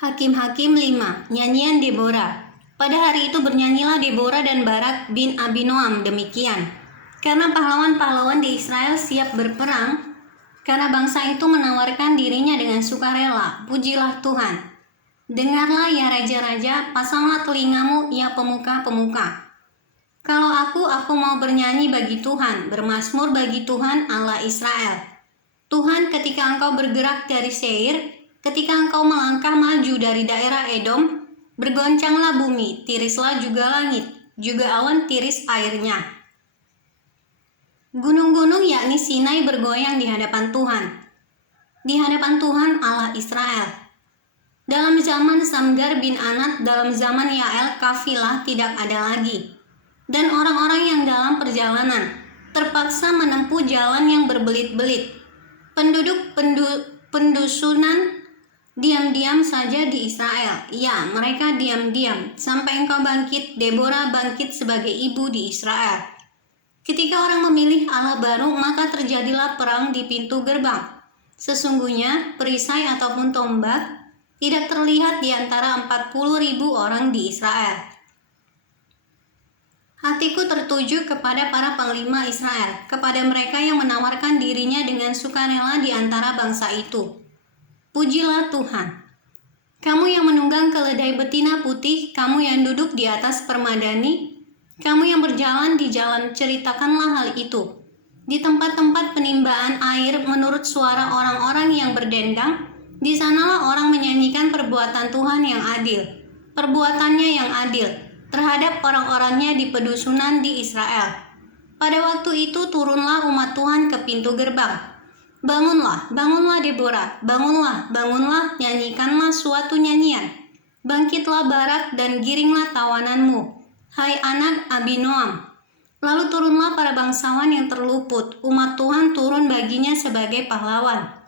Hakim-Hakim 5, Nyanyian Debora. Pada hari itu bernyanyilah Debora dan Barak bin Abinoam demikian. Karena pahlawan-pahlawan di Israel siap berperang, karena bangsa itu menawarkan dirinya dengan sukarela, pujilah Tuhan. Dengarlah ya raja-raja, pasanglah telingamu ya pemuka-pemuka. Kalau aku mau bernyanyi bagi Tuhan, bermazmur bagi Tuhan Allah Israel. Tuhan, ketika engkau bergerak dari Seir, ketika engkau melangkah maju dari daerah Edom, bergoncanglah bumi, tirislah juga langit, juga awan tiris airnya. Gunung-gunung yakni Sinai bergoyang di hadapan Tuhan Allah Israel. Dalam zaman Samgar bin Anat, dalam zaman Yael, kafilah tidak ada lagi. Dan orang-orang yang dalam perjalanan terpaksa menempuh jalan yang berbelit-belit. Penduduk pendusunan diam-diam saja di Israel. Ya, mereka diam-diam sampai engkau bangkit, Debora bangkit sebagai ibu di Israel. Ketika orang memilih Allah baru, maka terjadilah perang di pintu gerbang. Sesungguhnya perisai ataupun tombak tidak terlihat di antara 40.000 orang di Israel. Hatiku tertuju kepada para panglima Israel, kepada mereka yang menawarkan dirinya dengan sukarela di antara bangsa itu. Pujilah Tuhan. Kamu yang menunggang keledai betina putih, kamu yang duduk di atas permadani, kamu yang berjalan di jalan, ceritakanlah hal itu. Di tempat-tempat penimbaan air menurut suara orang-orang yang berdendang, di sanalah orang menyanyikan perbuatan Tuhan yang adil, perbuatannya yang adil terhadap orang-orangnya di pedusunan di Israel. Pada waktu itu turunlah umat Tuhan ke pintu gerbang. Bangunlah, bangunlah Debora, bangunlah, bangunlah, nyanyikanlah suatu nyanyian. Bangkitlah Barak dan giringlah tawananmu, hai anak Abinoam. Lalu turunlah para bangsawan yang terluput, umat Tuhan turun baginya sebagai pahlawan.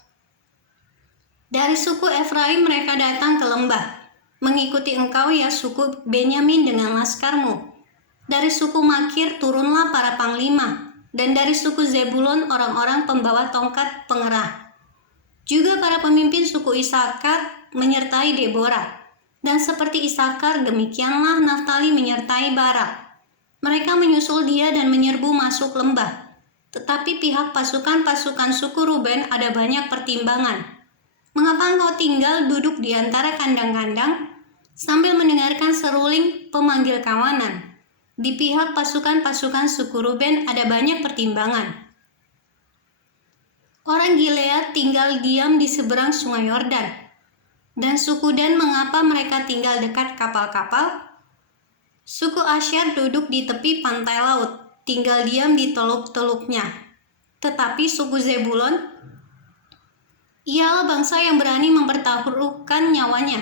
Dari suku Efraim mereka datang ke lembah. Mengikuti engkau ya suku Benyamin dengan laskarmu. Dari suku Makir turunlah para panglima, dan dari suku Zebulon orang-orang pembawa tongkat pengerah. Juga para pemimpin suku Isakar menyertai Debora, dan seperti Isakar demikianlah Naftali menyertai Barak. Mereka menyusul dia dan menyerbu masuk lembah. Tetapi pihak pasukan-pasukan suku Ruben ada banyak pertimbangan. Mengapa engkau tinggal duduk di antara kandang-kandang sambil mendengarkan seruling pemanggil kawanan? Di pihak pasukan-pasukan suku Ruben ada banyak pertimbangan. Orang Gilead tinggal diam di seberang sungai Yordan. Dan suku Dan, mengapa mereka tinggal dekat kapal-kapal? Suku Asher duduk di tepi pantai laut, tinggal diam di teluk-teluknya. Tetapi suku Zebulon, ialah bangsa yang berani mempertaruhkan nyawanya.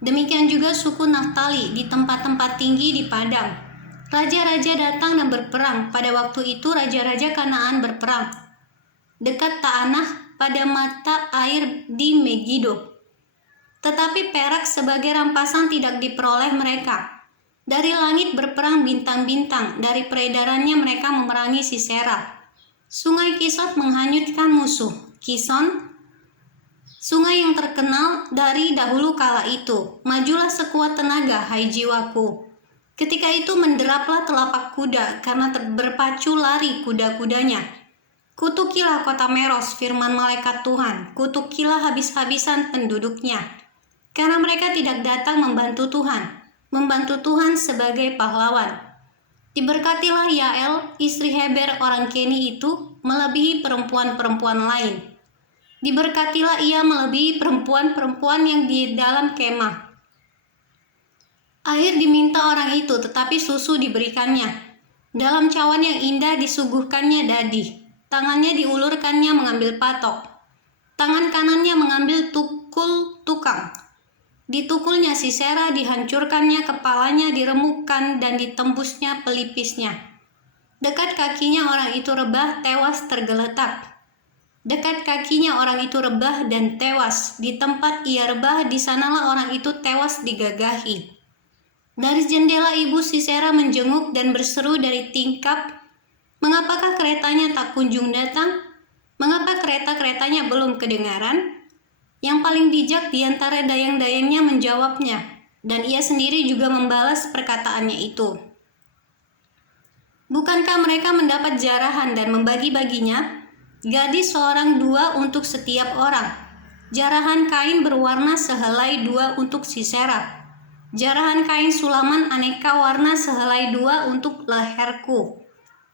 Demikian juga suku Naftali di tempat-tempat tinggi di padang. Raja-raja datang dan berperang. Pada waktu itu raja-raja Kanaan berperang dekat Taanah pada mata air di Megido. Tetapi perak sebagai rampasan tidak diperoleh mereka. Dari langit berperang bintang-bintang, dari peredarannya mereka memerangi Sisera. Sungai Kisot menghanyutkan musuh. Kison, sungai yang terkenal dari dahulu kala itu. Majulah sekuat tenaga, hai jiwaku. Ketika itu menderaplah telapak kuda, karena berpacu lari kuda-kudanya. Kutukilah kota Meros, firman malaikat Tuhan. Kutukilah habis-habisan penduduknya. Karena mereka tidak datang membantu Tuhan sebagai pahlawan. Diberkatilah Yael, istri Heber orang Keni itu, melebihi perempuan-perempuan lain. Diberkatilah ia melebihi perempuan-perempuan yang di dalam kemah. Air diminta orang itu, tetapi susu diberikannya. Dalam cawan yang indah disuguhkannya dadi. Tangannya diulurkannya mengambil patok. Tangan kanannya mengambil tukul tukang. Ditukulnya Sisera, dihancurkannya kepalanya, diremukkan dan ditembusnya pelipisnya. Dekat kakinya orang itu rebah, tewas tergeletak. Dekat kakinya orang itu rebah dan tewas. Di tempat ia rebah, di sanalah orang itu tewas digagahi. Dari jendela ibu Sisera menjenguk dan berseru dari tingkap, mengapakah keretanya tak kunjung datang? Mengapa kereta-keretanya belum kedengaran? Yang paling bijak di antara dayang-dayangnya menjawabnya, dan ia sendiri juga membalas perkataannya itu. Bukankah mereka mendapat jarahan dan membagi-baginya? Gadis seorang 2 untuk setiap orang. Jarahan kain berwarna sehelai 2 untuk Sisera. Jarahan kain sulaman aneka warna sehelai 2 untuk leherku.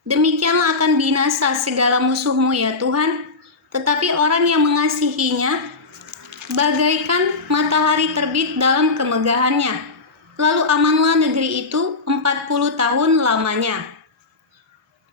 Demikianlah akan binasa segala musuhmu ya Tuhan, tetapi orang yang mengasihinya bagaikan matahari terbit dalam kemegahannya. Lalu amanlah negeri itu 40 tahun lamanya.